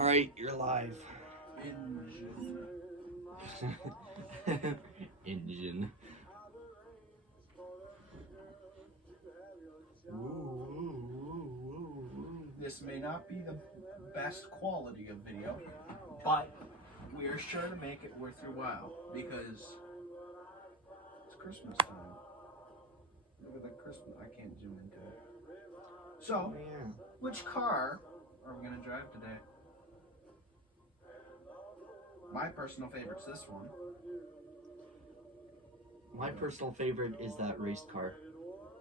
Alright, you're live. Engine. Engine. This may not be the best quality of video, but we are sure to make it worth your while because it's Christmas time. Look at the Christmas. I can't zoom into it. So, which car are we going to drive today? My personal favorite's this one. My personal favorite is that race car.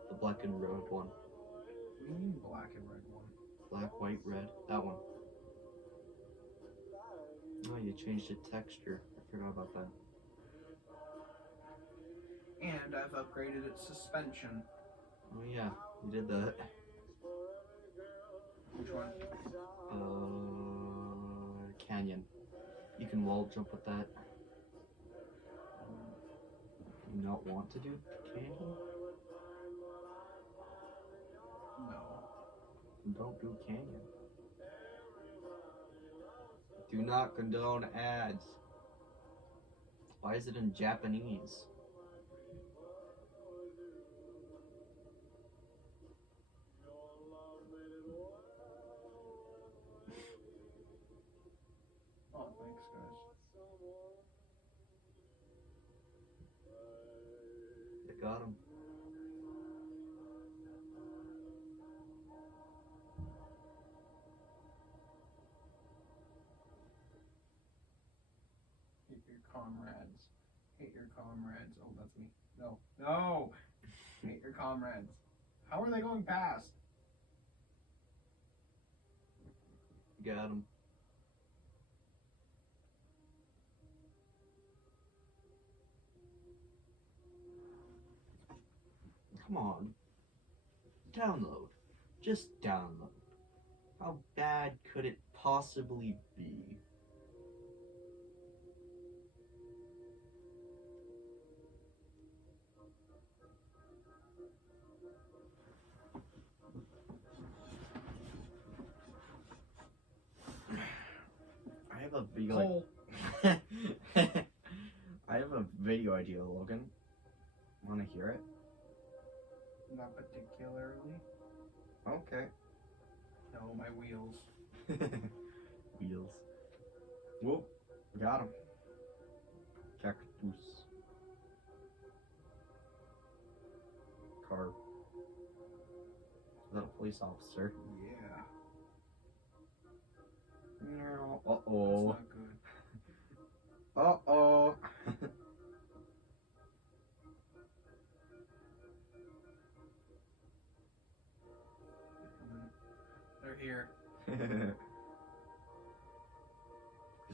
The black and red one. What do you mean black and red one? Black, white, red. That one. Oh, you changed the texture. I forgot about that. And I've upgraded its suspension. Oh yeah, you did that. Which one? Canyon. You can wall jump with that. You not want to do canyon? No. Don't do canyon. Do not condone ads. Why is it in Japanese? Oh, thanks, guys. You got him. Hate your comrades. Hate your comrades. Oh, that's me. No. No! Hate your comrades. How are they going past? You got him. Come on. Download. Just download. How bad could it possibly be? I have a video. Cole. I have a video idea, Logan. Want to hear it? Not particularly. Okay. No, my wheels. Wheels. Whoop. Got him. Cactus. Car. Is that a police officer? Yeah. No. That's Uh-oh. not good. Uh-oh. They're here. Police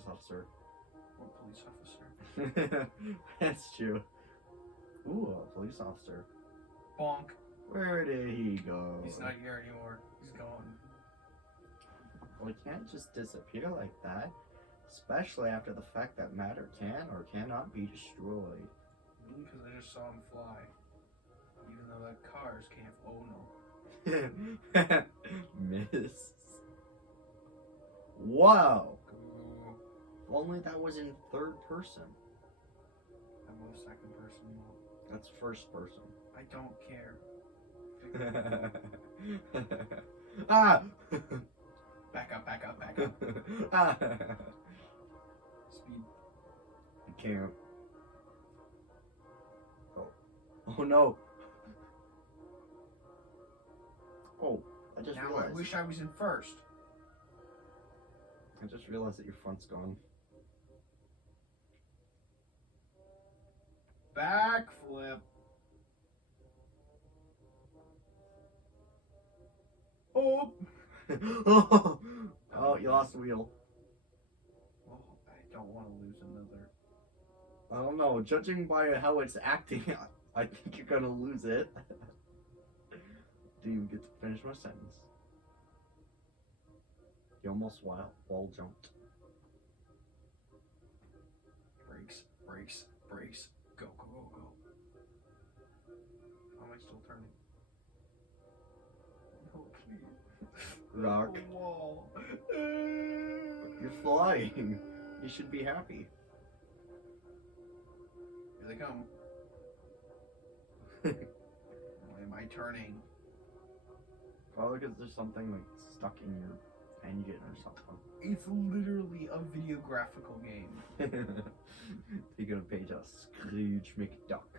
officer. What police officer? That's true. Ooh, a police officer. Bonk. Where did he go? He's not here anymore. He's gone. Well, he can't just disappear like that. Especially after the fact that matter can or cannot be destroyed. Because I just saw him fly. Even though that cars can't. Oh no. Miss. Wow. Ooh. If only that was in third person. That was second person mode. That's first person. I don't care. Ah! Back up, back up, back up. Ah! Speed. I can't. Oh. Oh no. Oh, I just Now realized. I wish I was in first. I just realized that your front's gone. Backflip. Oh. Oh, you lost the wheel. Oh, I don't want to lose another. I don't know. Judging by how it's acting, I think you're gonna lose it. Didn't even get to finish my sentence. You almost wall jumped. Brakes, brakes, brakes. Go, go, go, go. How am I still turning? No, please. Rock. Wall. You're flying. You should be happy. Here they come. Why am I turning? Probably because there's something like stuck in your engine or something. It's literally a videographical game. You're gonna page a Scrooge McDuck.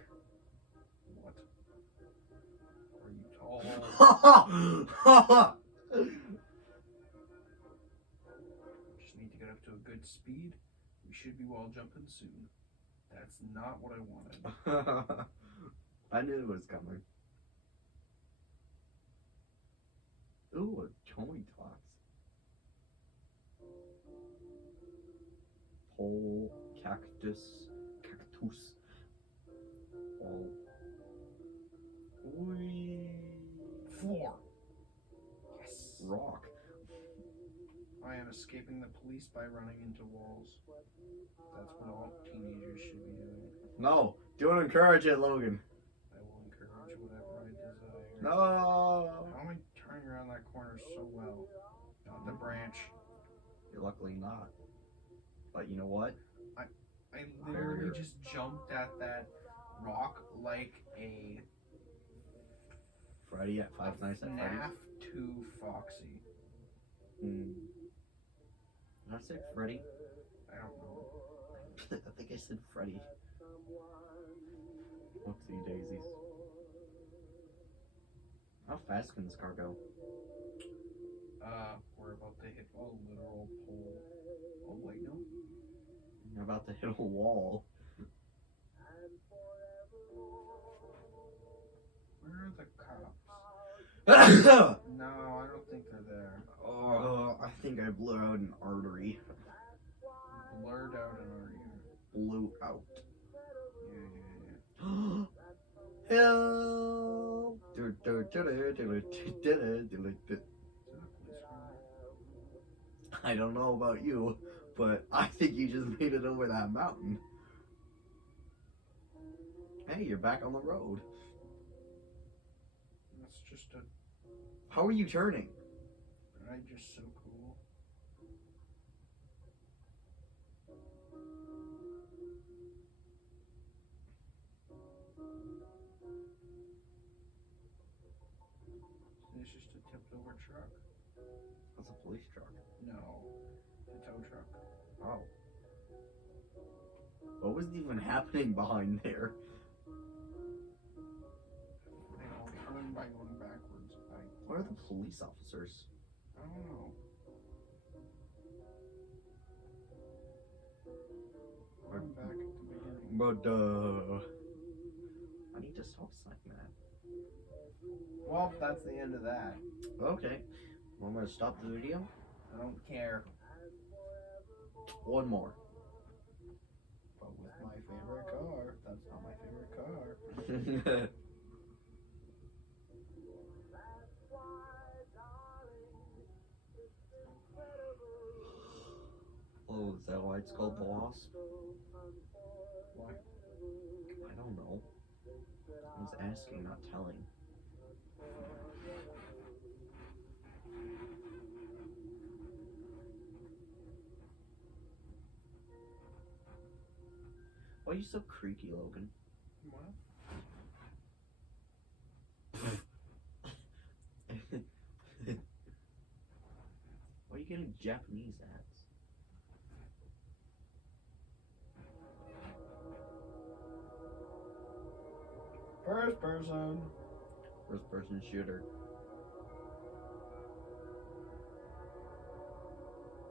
What? Are you tall? Just need to get up to a good speed. We should be wall jumping soon. That's not what I wanted. I knew it was coming. Ooh, a toy toss. Pole, cactus. Ball. Whee. Floor. Yes. Rock. I am escaping the police by running into walls. That's what all teenagers should be doing. No, don't encourage it, Logan. I will encourage whatever I desire. No. How am I turning around that corner so well? Not the branch. You're luckily not. But you know what? I literally just jumped at that rock like a Freddy at Five Nights at Freddy's. FNAF 2 Foxy. Did I say Freddy? I don't know. I think I said Freddy. Whoopsie daisies. How fast can this car go? We're about to hit a literal pole. Oh wait, no. You're about to hit a wall. Where are the cops? Oh, No, I don't think they're there. I think I blew out an artery. Blurred out an ear. Blew out. Yeah. Help! Is that a police car? I don't know about you, but I think you just made it over that mountain. Hey, you're back on the road. That's just a How are you turning? ride, just so cool. It's just a tipped over truck. That's a police truck. No, a tow truck. Oh. What was even happening behind there? They all turn by going backwards. Where are the police officers? I don't know. I'm back at the beginning. But, I need to stop saying that. Well, that's the end of that. Okay. Well, I'm gonna stop the video. I don't care. One more. But with my favorite car, that's not my favorite car. Oh, is that why it's called The Lost? Why? I don't know. I was asking, not telling. Why are you so creaky, Logan? What? Why are you getting Japanese ads? First person. First person shooter.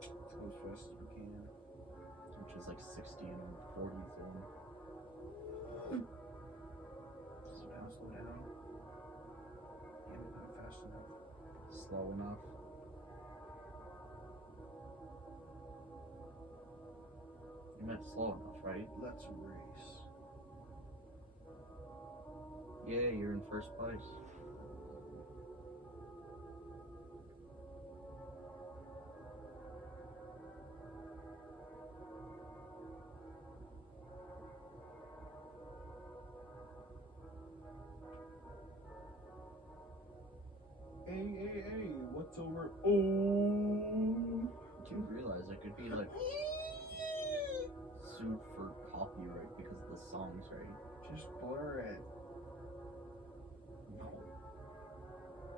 Let's go as fast as we can. Which is like 60 and 40 zone. Slow down, slow down. Yeah, not fast enough. Slow enough. You meant slow enough, right? Let's race. Yeah, you're in first place. Hey, what's over? Oh! Do you realize I could be in a songs, right? Just blur it. No.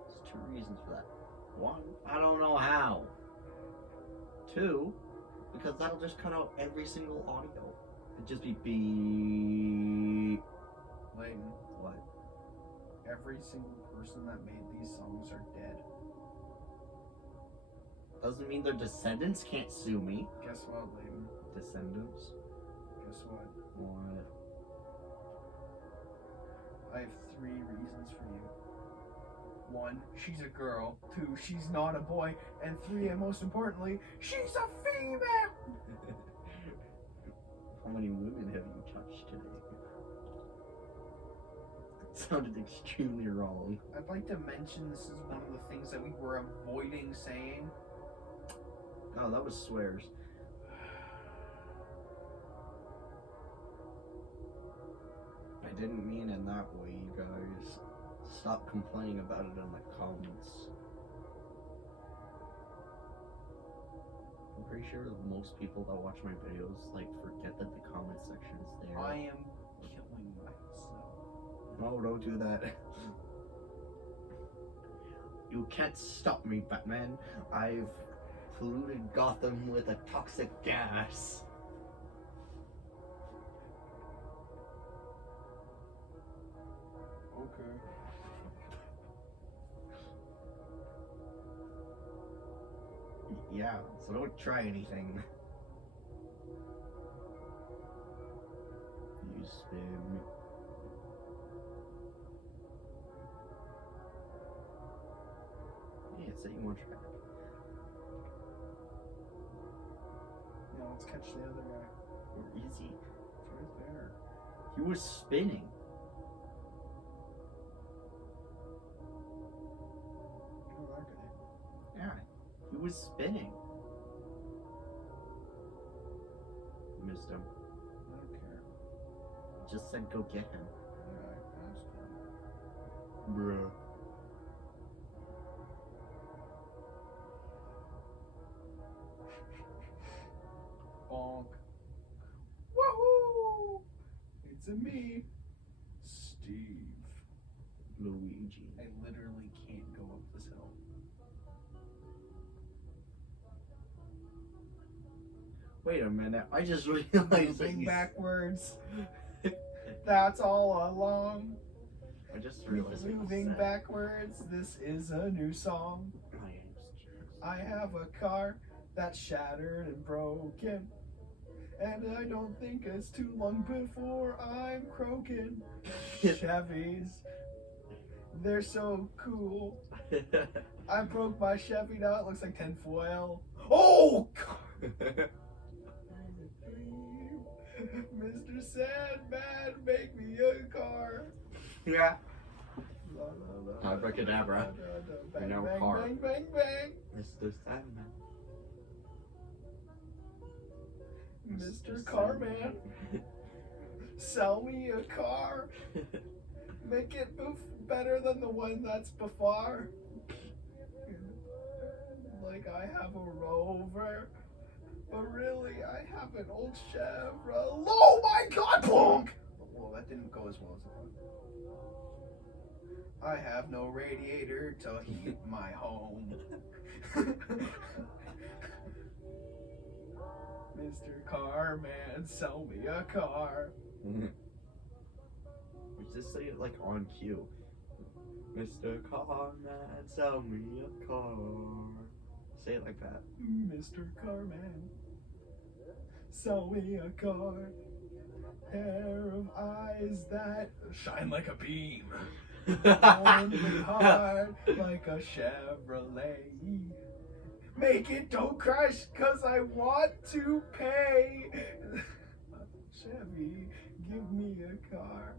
There's two reasons for that. One, I don't know how. Two, because that'll just cut out every single audio. It'd just be beep. Layton, What? every single person that made these songs are dead. Doesn't mean their descendants can't sue me. Guess what, Layton? Descendants? Guess what? What? I have 3 reasons for you. 1, she's a girl. 2, she's not a boy. And 3, and most importantly, she's a female! How many women have you touched today? It sounded extremely wrong. I'd like to mention this is one of the things that we were avoiding saying. Oh, that was swears. I didn't mean in that way, you guys. Stop complaining about it in the comments. I'm pretty sure most people that watch my videos like forget that the comment section is there. I am killing myself. No, don't do that. You can't stop me, Batman. I've polluted Gotham with a toxic gas. Okay. Yeah, so don't try anything. You spin. Yeah, say you want to try. Now let's catch the other guy. Or is he? It's right there. He was spinning. Oh, that guy. Yeah, he was spinning. Missed him. I don't care. Just said go get him. Yeah, I passed him. Bruh. Bonk. Woohoo! It's a me, Steve. Luigi. I literally can't go up this hill. Wait a minute, I just realized that Moving you... backwards. That's all along. I just realized what you Moving said. backwards. This is a new song. I have a car that's shattered and broken. And I don't think it's too long before I'm croaking. Chevys, they're so cool. I broke my Chevy, now it looks like tinfoil. Oh, God. Mr. Sandman, make me a car. Yeah. La, la, la, Abracadabra. Bang, Now bang, car. bang, bang, bang. Mr. Sandman. Mr. Carman, sell me a car. Make it move better than the one that's before. Like I have a Rover, but really I have an old Chevrolet. Oh my God, bonk! Well, that didn't go as well as I thought. I have no radiator to heat my home. Mr. Carman, sell me a car. We just say it like on cue. Mr. Carman, sell me a car. Say it like that. Mr. Carman, sell me a car. Pair of eyes that shine like a beam. Only hard like a Chevrolet. Make it don't crash, cause I want to pay. Chevy, give me a car.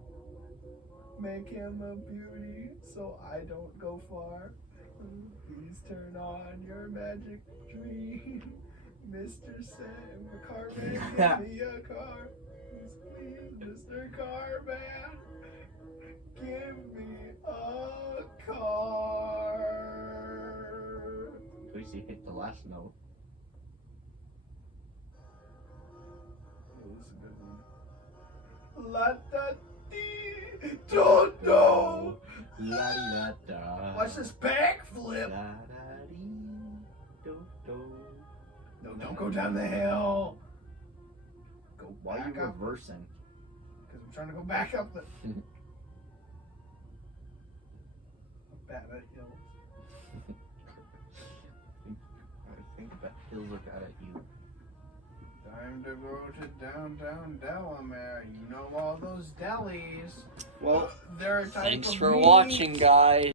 Make him a beauty so I don't go far. Please turn on your magic dream. Mr. Sam Carman, give me a car. Please, Mr. Carman, give me a car. At least he hit the last note. Oh, this is a good one. La No! La-di-da-da. Watch this backflip! La-da-dee-do-do. No, don't go down the hill! Go Why are back you up. reversing? Because I'm trying to go back up the... I'm bad at hills. I think that hills look out at you. Time to go to downtown Delamere. You know all those delis. Well, they're a type Thanks of for meat. watching, guys.